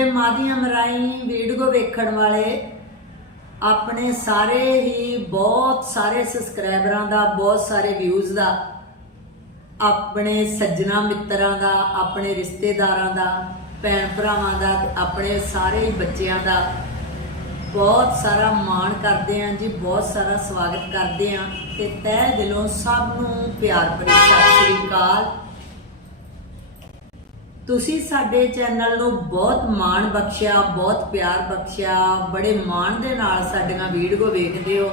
ਦੇ ਮਾਧਿਅਮ ਰਾਹੀਂ ਵੀਡੀਓ ਵੇਖਣ ਵਾਲੇ ਆਪਣੇ ਸਾਰੇ ਹੀ ਬਹੁਤ ਸਾਰੇ ਸਬਸਕ੍ਰਾਈਬਰਾਂ ਦਾ, ਬਹੁਤ ਸਾਰੇ ਵਿਊਜ਼ ਦਾ, ਆਪਣੇ ਸੱਜਣਾ ਮਿੱਤਰਾਂ ਦਾ, ਆਪਣੇ ਰਿਸ਼ਤੇਦਾਰਾਂ ਦਾ ਭੈਣ ਭਰਾਵਾਂ ਦਾ ਆਪਣੇ ਸਾਰੇ ਬੱਚਿਆਂ ਦਾ ਬਹੁਤ ਸਾਰਾ ਮਾਣ ਕਰਦੇ ਆਂ ਜੀ, ਬਹੁਤ ਸਾਰਾ ਸਵਾਗਤ ਕਰਦੇ ਆਂ ਤੇ ਤਹਿ ਦਿਲੋਂ ਸਭ ਨੂੰ ਪਿਆਰ ਭਰੀ ਸਤਿ ਸ੍ਰੀ ਅਕਾਲ। ਤੁਸੀਂ ਸਾਡੇ ਚੈਨਲ ਨੂੰ ਬਹੁਤ ਮਾਣ ਬਖਸ਼ਿਆ, ਬਹੁਤ ਪਿਆਰ ਬਖਸ਼ਿਆ, ਬੜੇ ਮਾਣ ਦੇ ਨਾਲ ਸਾਡੀਆਂ ਵੀਡੀਓ ਵੇਖਦੇ ਹੋ।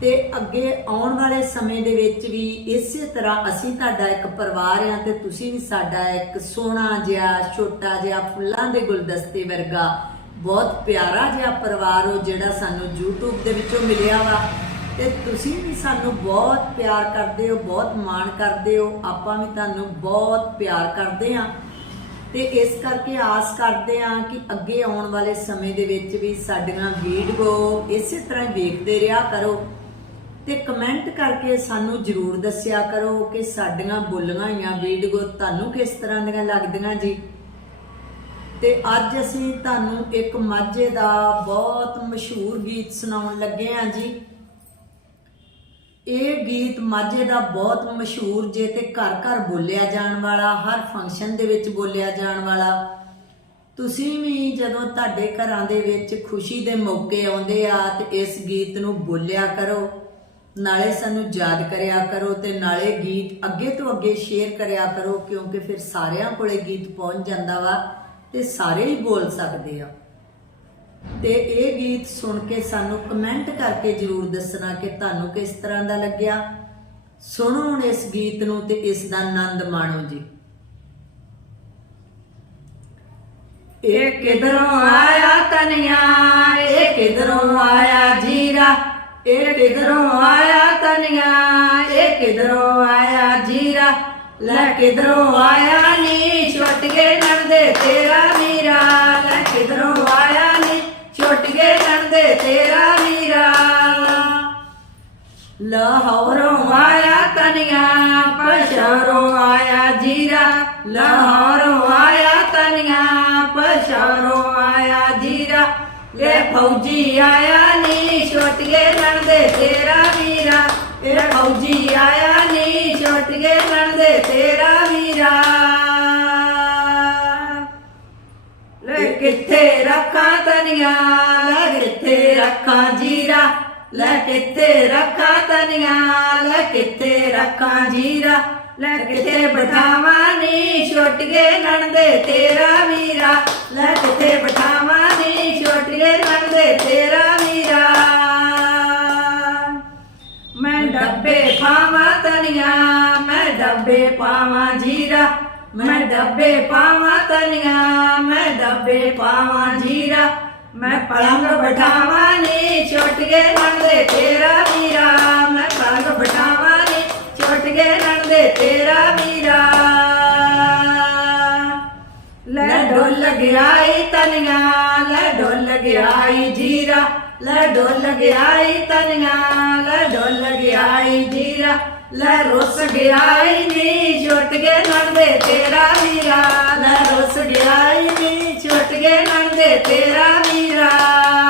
ਤੇ ਅੱਗੇ ਆਉਣ ਵਾਲੇ ਸਮੇਂ ਦੇ ਵਿੱਚ ਵੀ ਇਸੇ ਤਰ੍ਹਾਂ ਅਸੀਂ ਤੁਹਾਡਾ ਇੱਕ ਪਰਿਵਾਰ ਆ ਤੇ ਤੁਸੀਂ ਵੀ ਸਾਡਾ ਇੱਕ ਸੋਹਣਾ ਜਿਹਾ, ਛੋਟਾ ਜਿਹਾ ਫੁੱਲਾਂ ਦੇ ਗੁਲਦਸਤੇ ਵਰਗਾ, ਬਹੁਤ ਪਿਆਰਾ ਜਿਹਾ ਪਰਿਵਾਰ ਹੋ ਜਿਹੜਾ ਸਾਨੂੰ YouTube ਦੇ ਵਿੱਚੋਂ ਮਿਲਿਆ ਵਾ। ਤੇ ਤੁਸੀਂ ਵੀ ਸਾਨੂੰ ਬਹੁਤ ਪਿਆਰ ਕਰਦੇ ਹੋ, ਬਹੁਤ ਮਾਣ ਕਰਦੇ ਹੋ। ਆਪਾਂ ਵੀ ਤੁਹਾਨੂੰ ਬਹੁਤ ਪਿਆਰ ਕਰਦੇ ਹਾਂ। ਤੇ ਇਸ ਕਰਕੇ ਆਸ ਕਰਦੇ ਹਾਂ ਕਿ ਅੱਗੇ ਆਉਣ ਵਾਲੇ ਸਮੇਂ ਦੇ ਵਿੱਚ ਵੀ ਸਾਡੀਆਂ ਵੀਡੀਓ ਇਸੇ ਤਰ੍ਹਾਂ ਵੇਖਦੇ ਰਿਹਾ ਕਰੋ ਤੇ ਕਮੈਂਟ ਕਰਕੇ ਸਾਨੂੰ ਜਰੂਰ ਦੱਸਿਆ ਕਰੋ ਕਿ ਸਾਡੀਆਂ ਬੋਲੀਆਂ ਹੋਈਆਂ ਵੀਡੀਓ ਤੁਹਾਨੂੰ ਕਿਸ ਤਰ੍ਹਾਂ ਦੀਆਂ ਲੱਗਦੀਆਂ ਜੀ। ਤੇ ਅੱਜ ਅਸੀਂ ਤੁਹਾਨੂੰ ਇੱਕ ਮਾਝੇ ਦਾ ਬਹੁਤ ਮਸ਼ਹੂਰ ਗੀਤ ਸੁਣਾਉਣ ਲੱਗੇ ਹਾਂ ਜੀ। ਇਹ ਗੀਤ ਮਾਝੇ ਦਾ ਬਹੁਤ ਮਸ਼ਹੂਰ ਜੇ ਤੇ ਘਰ ਘਰ ਬੋਲਿਆ ਜਾਣ ਵਾਲਾ, ਹਰ ਫੰਕਸ਼ਨ ਦੇ ਵਿੱਚ ਬੋਲਿਆ ਜਾਣ ਵਾਲਾ। ਤੁਸੀਂ ਵੀ ਜਦੋਂ ਤੁਹਾਡੇ ਘਰਾਂ ਦੇ ਵਿੱਚ ਖੁਸ਼ੀ ਦੇ ਮੌਕੇ ਆਉਂਦੇ ਆ ਤੇ ਇਸ ਗੀਤ ਨੂੰ ਬੋਲਿਆ ਕਰੋ, ਨਾਲੇ ਸਾਨੂੰ ਯਾਦ ਕਰਿਆ ਕਰੋ ਤੇ ਨਾਲੇ ਗੀਤ ਅੱਗੇ ਤੋਂ ਅੱਗੇ ਸ਼ੇਅਰ ਕਰਿਆ ਕਰੋ ਕਿਉਂਕਿ ਫਿਰ ਸਾਰਿਆਂ ਕੋਲੇ ਗੀਤ ਪਹੁੰਚ ਜਾਂਦਾ ਵਾ ਤੇ ਸਾਰੇ ਹੀ ਬੋਲ ਸਕਦੇ ਆ। ਤੇ ਇਹ ਗੀਤ ਸੁਣ ਕੇ ਸਾਨੂੰ ਕਮੈਂਟ ਕਰਕੇ ਜਰੂਰ ਦੱਸਣਾ ਕਿ ਤੁਹਾਨੂੰ ਕਿਸ ਤਰ੍ਹਾਂ ਦਾ ਲੱਗਿਆ। ਸੁਣੋ ਹੁਣ ਇਸ ਗੀਤ ਨੂੰ ਤੇ ਇਸ ਦਾ ਆਨੰਦ ਮਾਣੋ ਜੀ। ਇਹ ਕਿਧਰੋਂ ਆਇਆ ਤਨਿਆ, ਇਹ ਕਿਧਰੋਂ ਆਇਆ ਜੀਰਾ, ਇਹ ਕਿਧਰੋਂ ਆਇਆ ਤਨਿਆ, ਇਹ ਕਿਧਰੋਂ ਆਇਆ ਜੀਰਾ, ਲੈ ਕਿਧਰੋਂ ਆਇਆ ਨੀ ਲਾਹੌਰੋਂ ਆਇਆ ਤਨਿਆ ਪਸ਼ਰੋਂ ਆਇਆ ਜੀਰਾ। ਲਾਹੌਰੋਂ ਆਇਆ ਤਨਿਆ ਪਸ਼ਰੋਂ ਆਇਆ ਜੀਰਾ। ਲੈ ਫੌਜੀ ਆਇਆ ਨੀ ਛੁੱਟ ਕੇ ਨੰਦੇ ਤੇਰਾ ਵੀਰਾ। ਇਹ ਫੌਜੀ ਆਇਆ ਨੀ ਛੁੱਟ ਕੇ ਨੰਦੇ ਤੇਰਾ ਵੀਰਾ। ਲੈ ਕਿੱਥੇ ਰੱਖਾਂ ਤਨੀਆਂ, ਲੈ ਕਿੱਥੇ ਰੱਖਾਂ ਜੀਰਾ। ਲੈ ਕਿੱਥੇ ਰੱਖਾਂ ਤਨੀਆਂ, ਲੈ ਕਿੱਥੇ ਰੱਖਾਂ ਜੀਰਾ, ਲੈ ਕਿੱਥੇ ਬਿਠਾਵਾਂ ਨੀ ਛੁੱਟ ਕੇ ਨਣਦੇ ਤੇਰਾ ਵੀਰਾ, ਲੈ ਕਿੱਥੇ ਬਿਠਾਵਾਂ ਨੀ ਛੁੱਟ ਕੇ ਨਣਦੇ ਤੇਰਾ ਵੀਰਾ। ਮੈਂ ਡੱਬੇ ਪਾਵਾਂ ਤਨੀਆਂ, ਮੈਂ ਡੱਬੇ ਪਾਵਾਂ ਜੀਰਾ, ਮੈਂ ਡੱਬੇ ਪਾਵਾਂ ਤਨੀਆਂ, ਮੈਂ ਡੱਬੇ ਪਾਵਾਂ ਜੀਰਾ, ਮੈਂ ਪਲੰਗ ਬਿਠਾਵਾਂ ਨੀ ਛੁੱਟ ਕੇ ਨੰਦੇ ਤੇਰਾ ਮੀਰਾ ਮੈਂ ਪਲੰਗ ਬਿਠਾਵਾਂ ਨੀ ਛੁੱਟ ਕੇ ਨੰਦੇ ਤੇਰਾ ਮੀਰਾ ਲੈ ਡੋਲ ਗਿਆਈ ਤਨੀਆਂ, ਲੈ ਡੋਲ ਗਿਆਈ ਜੀਰਾ। ਲੈ ਡੋਲ ਗਿਆਈ ਤਨੀਆਂ, ਲੈ ਡੋਲ ਗਿਆਈ ਜੀਰਾ। ਲੈ ਰੁੱਸ ਗਿਆਈ ਨੀ ਛੁੱਟ ਕੇ ਨੰਦੇ ਤੇਰਾ ਵੀਰਾ। ਲੈ ਰੁੱਸ ਗਿਆਈ ਨੀ ਛੁੱਟ ਕੇ ਨੰਦੇ ਤੇਰਾ ਵੀਰਾ।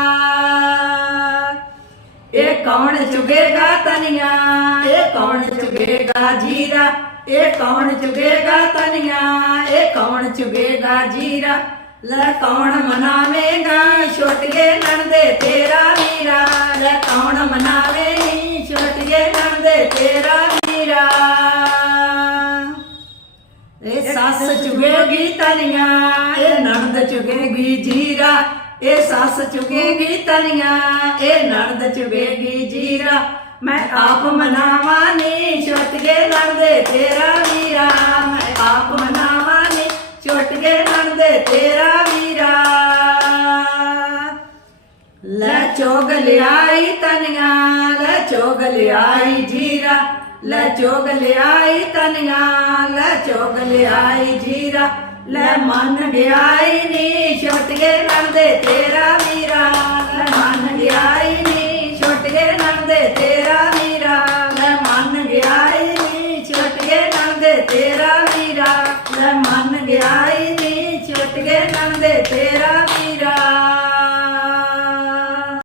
ਕੌਣ ਚੁਗੇਗਾ ਤਨੀਆਂ? ਇਹ ਕੌਣ ਚੁਗੇਗਾ ਜੀਰਾ? ਇਹ ਕੌਣ ਚੁਗੇਗਾ ਤਨੀਆਂ? ਇਹ ਕੌਣ ਚੁਗੇਗਾ ਜੀਰਾ? ਲੈ ਕੌਣ ਮਨਾਵੇਗਾ ਛੁੱਟ ਨੰਦੇ ਤੇਰਾ ਵੀਰਾ ਲੈ ਕੌਣ ਮਨਾਵੇ ਨੀ ਛੋਟਗੇ ਨੰਦੇ ਤੇਰਾ ਵੀਰਾ ਇਹ ਸੱਸ ਚੁਗੇਗੀ ਤਲੀਆਂ ਇਹ ਨੰਦ ਚੁਗੇਗੀ ਜੀਰਾ। ਇਹ ਸੱਸ ਚੁਗੇਗੀ ਤਲੀਆਂ ਇਹ ਨਰਦ ਚੁਗੇਗੀ ਜੀਰਾ। ਮੈਂ ਆਪ ਮਨਾਵਾਂ ਨੀ ਛੁੱਟ ਕੇ ਨਣਦੇ ਤੇਰਾ ਵੀਰਾ। ਮੈਂ ਆਪ ਮਨਾਵਾਂ ਨੀ ਛੁੱਟ ਕੇ ਨਣਦੇ ਤੇਰਾ ਵੀਰਾ। ਲੈ ਚੋਗ ਲਿਆਈ ਤਨੀਆਂ, ਲੈ ਚੋਗ ਲਿਆਈ ਜੀਰਾ। ਲੈ ਚੋਗ ਲਿਆਈ ਤਨੀਆਂ, ਲੈ ਚੋਗ ਲਿਆਈ ਜੀਰਾ। ਲੈ ਮਨ ਗਿਆਈ ਨੀ ਛੋਟਗੇ ਨੰਦੇ ਤੇਰਾ ਵੀਰਾ ਲੈ ਮਨ ਗਿਆਈ ਨੀ ਛੋਟਗੇ ਨੰਦੇ ਤੇਰਾ ਵੀਰਾ ਲੈ ਮਨ ਗਿਆਈ ਨੀ ਛੋਟਗੇ ਨੰਦੇ ਤੇਰਾ ਵੀਰਾ ਲੈ ਮਨ ਗਿਆਈ ਨੀ ਛੋਟਗੇ ਨੰਦੇ ਜਨਮ